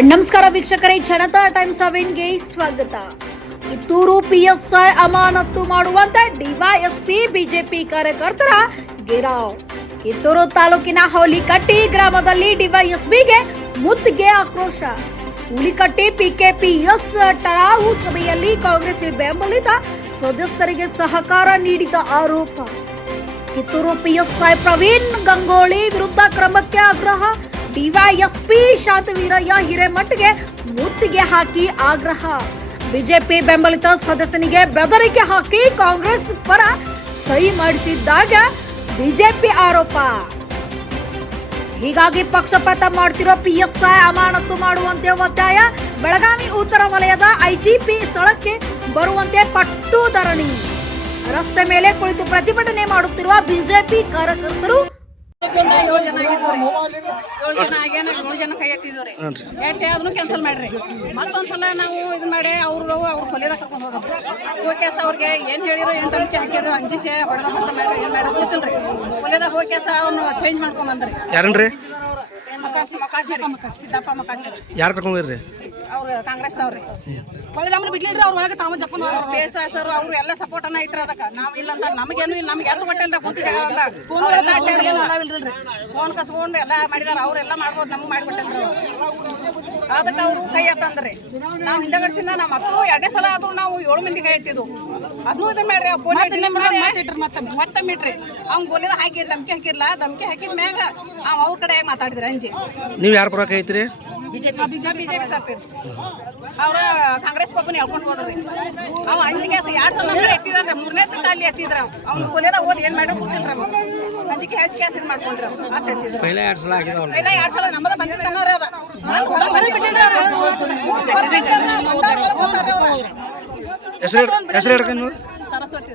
ನಮಸ್ಕಾರ ವೀಕ್ಷಕರೇ, ಜನತಾ ಟೈಮ್ಸ್ ಸೆವೆನ್ಗೆ ಸ್ವಾಗತ. ಕಿತ್ತೂರು ಪಿಎಸ್ಐ ಅಮಾನತ್ತು ಮಾಡುವಂತೆ ಡಿವೈಎಸ್ಪಿ, ಬಿಜೆಪಿ ಕಾರ್ಯಕರ್ತರ ಗಿರಾವ್. ಕಿತ್ತೂರು ತಾಲೂಕಿನ ಹೌಲಿಕಟ್ಟಿ ಗ್ರಾಮದಲ್ಲಿ ಡಿವೈಎಸ್ಪಿಗೆ ಮುತ್ತಿಗೆ ಆಕ್ರೋಶ. ಹುಲಿಕಟ್ಟಿ ಪಿಕೆಪಿಎಸ್ ಟರಾವು ಸಭೆಯಲ್ಲಿ ಕಾಂಗ್ರೆಸ್ ಬೆಂಬಲಿತ ಸದಸ್ಯರಿಗೆ ಸಹಕಾರ ನೀಡಿದ ಆರೋಪ. ಕಿತ್ತೂರು ಪಿಎಸ್ಐ ಪ್ರವೀಣ್ ಗಂಗೋಳಿ ವಿರುದ್ಧ ಕ್ರಮಕ್ಕೆ ಆಗ್ರಹ ಡಿವೈಎಸ್ಪಿ ಶಾಂತವೀರಯ್ಯ ಹಿರೇಮಠಗೆ ಮುತ್ತಿಗೆ ಹಾಕಿ ಆಗ್ರಹ. ಬಿಜೆಪಿ ಬೆಂಬಲಿತ ಸದಸ್ಯನಿಗೆ ಬೆದರಿಕೆ ಹಾಕಿ ಕಾಂಗ್ರೆಸ್ ಪರ ಸಹಿ ಮಾಡಿಸಿದ್ದಾಗ ಬಿಜೆಪಿ ಆರೋಪ. ಹೀಗಾಗಿ ಪಕ್ಷಪಾತ ಮಾಡ್ತಿರೋ ಪಿಎಸ್ಐ ಅಮಾನತು ಮಾಡುವಂತೆ ಒತ್ತಾಯ. ಬೆಳಗಾವಿ ಉತ್ತರ ವಲಯದ ಐಜಿಪಿ ಸ್ಥಳಕ್ಕೆ ಬರುವಂತೆ ಪಟ್ಟು ಧರಣಿ. ರಸ್ತೆ ಮೇಲೆ ಕುಳಿತು ಪ್ರತಿಭಟನೆ ಮಾಡುತ್ತಿರುವ ಬಿಜೆಪಿ ಕಾರ್ಯಕರ್ತರು ಏಳು ಜನ ಆಗಿದ್ದವ್ರಿ ಏಳು ಜನ ಆಗ್ಯಾನ ಏಳು ಜನ ಕೈ ಎತ್ತಿದವ್ರಿ ಎತ್ತಿ ಅದನ್ನು ಕ್ಯಾನ್ಸಲ್ ಮಾಡ್ರಿ. ಮತ್ತೊಂದ್ಸಲ ನಾವು ಇದು ಮಾಡಿ ಅವರು ಅವ್ರು ಕೊಲೆದಾಗ ಕರ್ಕೊಂಡು ಹೋಗೋದು ಹೋಗ್ಯಾಸ ಅವ್ರಿಗೆ ಏನು ಹೇಳಿರೋ ಏನು ತಮ್ಕೆ ಹಾಕಿರೋ ಅಂಜಿಸೆ ಹೊಡೆದ ಹೊಡೆದ ಮಾಡ್ರಿ ಏನು ಮಾಡಿ ಗೊತ್ತಿಲ್ರಿ. ಕೊಲೆದಾಗ ಹೋಗ್ಯಾಸ ಅವ್ನು ಚೇಂಜ್ ಮಾಡ್ಕೊಂಡ್ ಬಂದ್ರಿ. ಯಾರನ್ರಿ? ಮಕಾಸಿ ಮಕಾಸಿ ರೀ. ಸಿದ್ದಪ್ಪ ಮಕಾಸಿ ಯಾರು ಕರ್ಕೊಂಡ್ರಿ ಅವ್ರು ಕಾಂಗ್ರೆಸ್ದವ್ರಿ ಒಳ್ಳೆ ನಮ್ಗೆ ಬಿಡ್ಲಿಲ್ರಿ ಅವ್ರ ಒಳಗೆ ತಾವು ಜಪ್ಕೊಂಡು ಪಿ ಎಸ್ ಸರ್ ಅವ್ರು ಎಲ್ಲ ಸಪೋರ್ಟ್ ಅನ್ನ ಐತ್ರ ಅದಕ್ಕೆ. ನಾವು ಇಲ್ಲ ಅಂತ ನಮಗೇನು ಇಲ್ಲ. ನಮ್ಗೆ ಎತ್ತು ಕೊಟ್ಟಲ್ರ ಕುಂತಿ ಫೋನ್ ಎಲ್ಲ ಫೋನ್ ಕಸ್ಕೊಂಡು ಎಲ್ಲ ಮಾಡಿದಾರ. ಅವ್ರೆಲ್ಲ ಮಾಡ್ಬೋದು ನಮ್ಗೆ ಮಾಡಿಬಿಟ್ಟಲ್ರಿ ಅದಕ್ಕೆ ಅವರು ಕೈ ಎತ್ತಂದ್ರಿ. ನಾವು ಹಿಂದಗಡ್ಸಿಂದ ನಮ್ಮ ಮಕ್ಕಳು ಎರಡನೇ ಸಲ ಆದ್ರೂ ನಾವು ಏಳು ಮಂದಿ ಕೈ ಎತ್ತಿದ್ವು. ಅದನ್ನೂ ಇದನ್ನ ಮಾಡ್ರಿ. ಫೋನ್ ಮತ್ತೆ ಮತ್ತೆ. ಇಟ್ರಿ ಅವ್ನು ಗೋಲಿದ ಹಾಕಿ ಧಮ್ಕಿ ಹಾಕಿರ್ಲ. ಧಮ್ಕಿ ಹಾಕಿದ ಮ್ಯಾಗ ಅವ್ ಅವ್ರ ಕಡೆ ಮಾತಾಡಿದ್ರಿ ಅಂಜಿ. ನೀವು ಯಾರ ಪರವಾಗಿ ಐತ್ರಿ ಬಿಜೆಪಿ ಅವ್ರ. ಕಾಂಗ್ರೆಸ್ ಒಬ್ಬನ ಹೇಳ್ಕೊಂಡು ಹೋದ್ರಿ ಅವ ಅಂಜಿಕೆ ಎರಡು ಸಲ ನಮ್ಮ ಎತ್ತಿದ್ರೆ ಮೂರನೇ ತಿಂಗಳು ಅಲ್ಲಿ ಎತ್ತಿದ್ರ ಅವ್ನು ಕೊಲೆದಾಗ ಓದಿ ಏನ್ ಮಾಡ್ರಿ ಗೊತ್ತಿಲ್ಲ ಅಂಜಿಕೆ ಹೆಚ್ಚು ಕ್ಯಾಸ್ ಇದು ಮಾಡ್ಕೊಂಡ್ರಿ ಮತ್ತೆ ಎತ್ತಿದ್ರು. ಪೈಲ ಎರಡು ಸಲ ಎರಡು ಸಲ ನಮ್ಮದ ಬಂದಿರ್ತಾನವ್ರಿ ಅದ. ಮತ್ತೆ ಹೊರಗೆ ಬಂದು ಬಿಟ್ಟಿದ್ರಿ ಅವ್ರು. ಹೊರಗೆ ಬಂದವ್ರು ಒಳಗೆ ಹೋಗ್ತಾರ್ರಿ ಅವ್ರು ಹೆಸರು ಹೆಸರು Saraswati.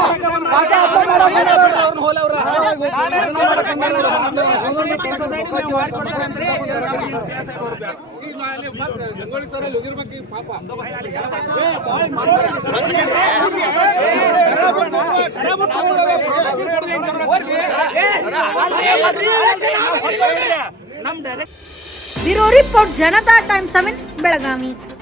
Bureau report Janata time seven Belagavi